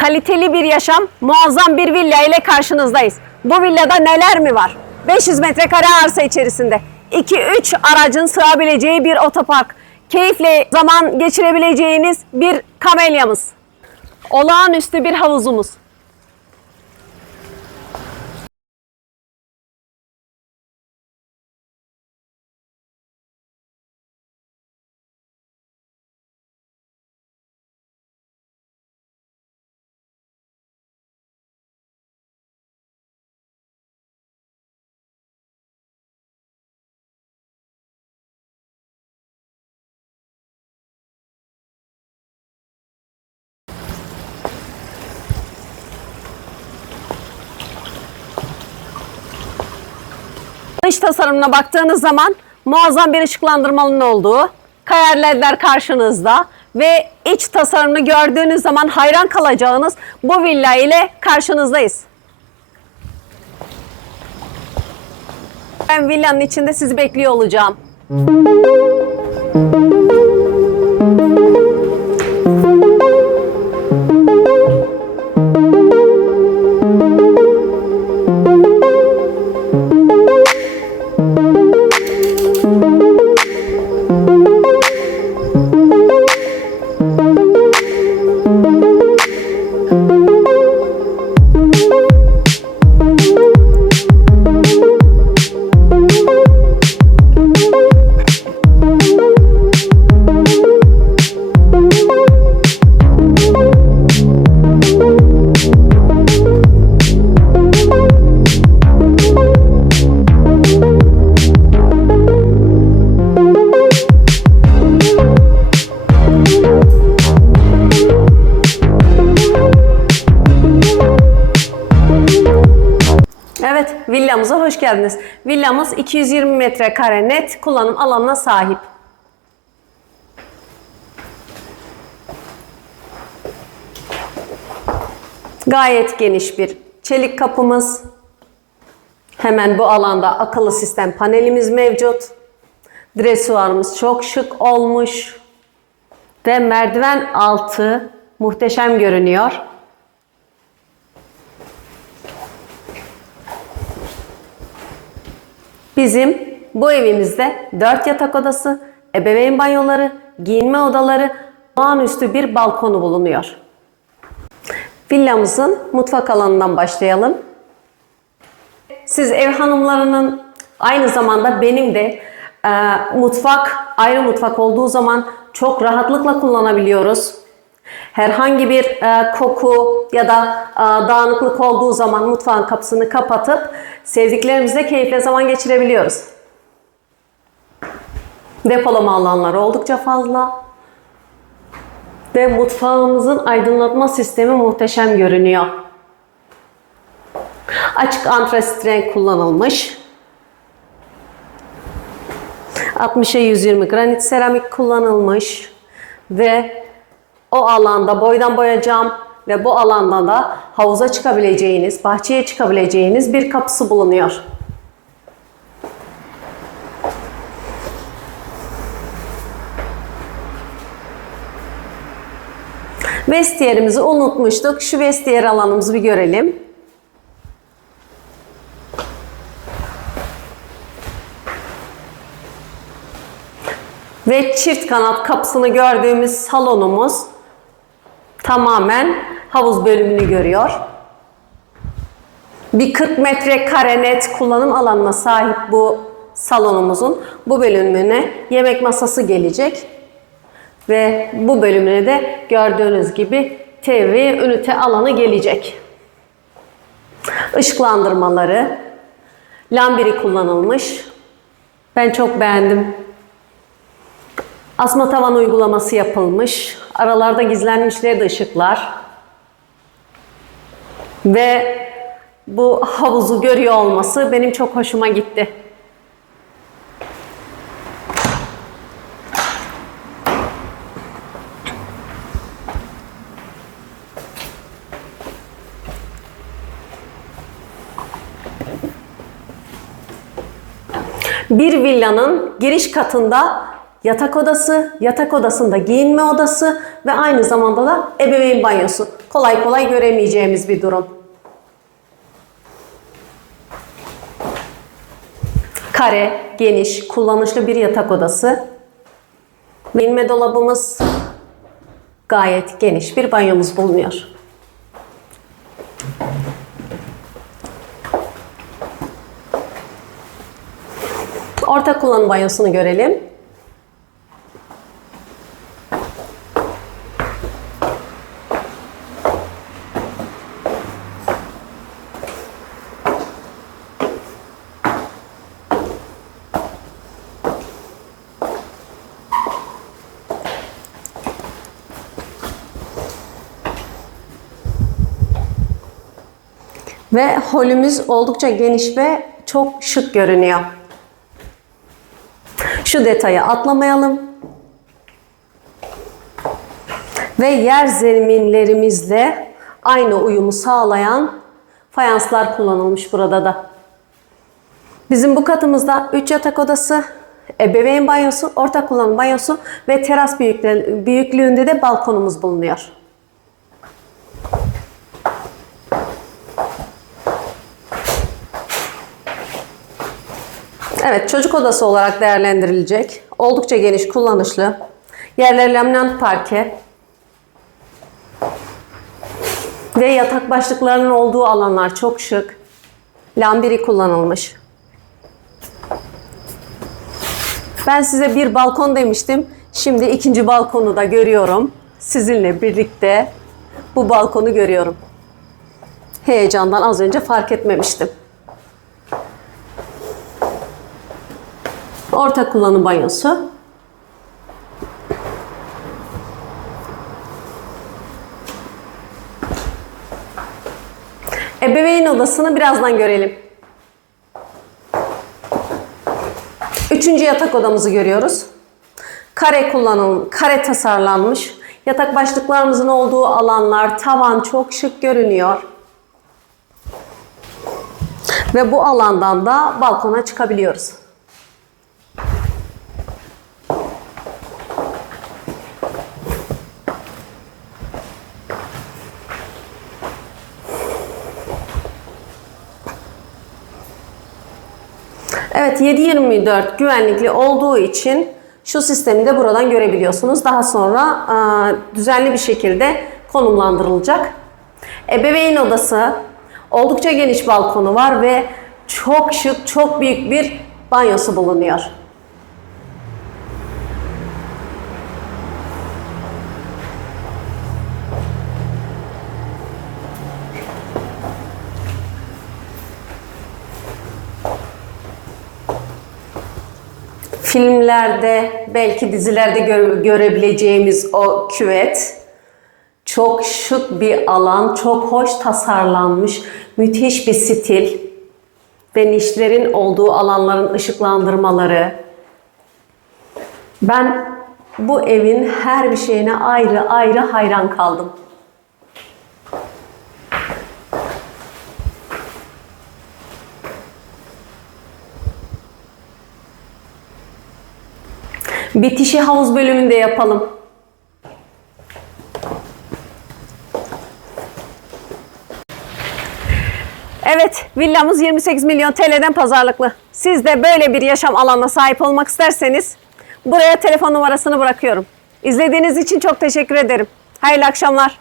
Kaliteli bir yaşam, muazzam bir villa ile karşınızdayız. Bu villada neler mi var? 500 metrekare arsa içerisinde 2-3 aracın sığabileceği bir otopark, keyifle zaman geçirebileceğiniz bir kamelyamız, olağanüstü bir havuzumuz. Dış tasarımına baktığınız zaman muazzam bir ışıklandırmanın olduğu, kayar ledler karşınızda ve iç tasarımını gördüğünüz zaman hayran kalacağınız bu villa ile karşınızdayız. Ben villanın içinde sizi bekliyor olacağım. Villamıza hoş geldiniz. Villamız 220 metrekare net kullanım alanına sahip. Gayet geniş bir çelik kapımız. Hemen bu alanda akıllı sistem panelimiz mevcut. Dresuarımız çok şık olmuş. Ve merdiven altı muhteşem görünüyor. Bizim bu evimizde 4 yatak odası, ebeveyn banyoları, giyinme odaları, olağanüstü bir balkonu bulunuyor. Villamızın mutfak alanından başlayalım. Siz ev hanımlarının aynı zamanda benim de e, mutfak, ayrı mutfak olduğu zaman çok rahatlıkla kullanabiliyoruz. Herhangi bir e, koku ya da e, dağınıklık olduğu zaman mutfağın kapısını kapatıp sevdiklerimizle keyifle zaman geçirebiliyoruz. Depolama alanları oldukça fazla. Ve mutfağımızın aydınlatma sistemi muhteşem görünüyor. Açık antrasit renk kullanılmış. 60'a 120 granit seramik kullanılmış ve o alanda boydan boya cam ve bu alanda da havuza çıkabileceğiniz, bahçeye çıkabileceğiniz bir kapısı bulunuyor. Vestiyerimizi unutmuştuk. Şu vestiyer alanımızı bir görelim. Ve çift kanat kapısını gördüğümüz salonumuz tamamen havuz bölümünü görüyor. Bir 40 metrekare net kullanım alanına sahip bu salonumuzun bu bölümüne yemek masası gelecek. Ve bu bölümüne de gördüğünüz gibi TV ünite alanı gelecek. Işıklandırmaları, lambiri kullanılmış. Ben çok beğendim. Asma tavan uygulaması yapılmış. Aralarda gizlenmişler de ışıklar. Ve bu havuzu görüyor olması benim çok hoşuma gitti. Bir villanın giriş katında yatak odası, yatak odasında giyinme odası ve aynı zamanda da ebeveyn banyosu. Kolay kolay göremeyeceğimiz bir durum. Kare, geniş, kullanışlı bir yatak odası. Ve inme dolabımız gayet geniş bir banyomuz bulunuyor. Ortak kullanım banyosunu görelim. Ve holümüz oldukça geniş ve çok şık görünüyor. Şu detayı atlamayalım. Ve yer zeminlerimizle aynı uyumu sağlayan fayanslar kullanılmış burada da. Bizim bu katımızda 3 yatak odası, ebeveyn banyosu, ortak kullanım banyosu ve teras büyüklü- büyüklüğünde de balkonumuz bulunuyor. Evet, çocuk odası olarak değerlendirilecek. Oldukça geniş, kullanışlı. Yerler laminat parke. Ve yatak başlıklarının olduğu alanlar çok şık. Lambiri kullanılmış. Ben size bir balkon demiştim. Şimdi ikinci balkonu da görüyorum. Sizinle birlikte bu balkonu görüyorum. Heyecandan az önce fark etmemiştim. Ortak kullanım banyosu. Ebeveyn odasını birazdan görelim. Üçüncü yatak odamızı görüyoruz. Kare kullanım, kare tasarlanmış. Yatak başlıklarımızın olduğu alanlar, tavan çok şık görünüyor. Ve bu alandan da balkona çıkabiliyoruz. Evet 7-24 güvenlikli olduğu için şu sistemi de buradan görebiliyorsunuz. Daha sonra e, düzenli bir şekilde konumlandırılacak. Ebeveyn odası oldukça geniş balkonu var ve çok şık, çok büyük bir banyosu bulunuyor. Filmlerde, belki dizilerde gö- görebileceğimiz o küvet çok şık bir alan, çok hoş tasarlanmış, müthiş bir stil ve nişlerin olduğu alanların ışıklandırmaları. Ben bu evin her bir şeyine ayrı ayrı hayran kaldım. Bitişi havuz bölümünde yapalım. Evet, villamız 28 milyon TL'den pazarlıklı. Siz de böyle bir yaşam alanına sahip olmak isterseniz buraya telefon numarasını bırakıyorum. İzlediğiniz için çok teşekkür ederim. Hayırlı akşamlar.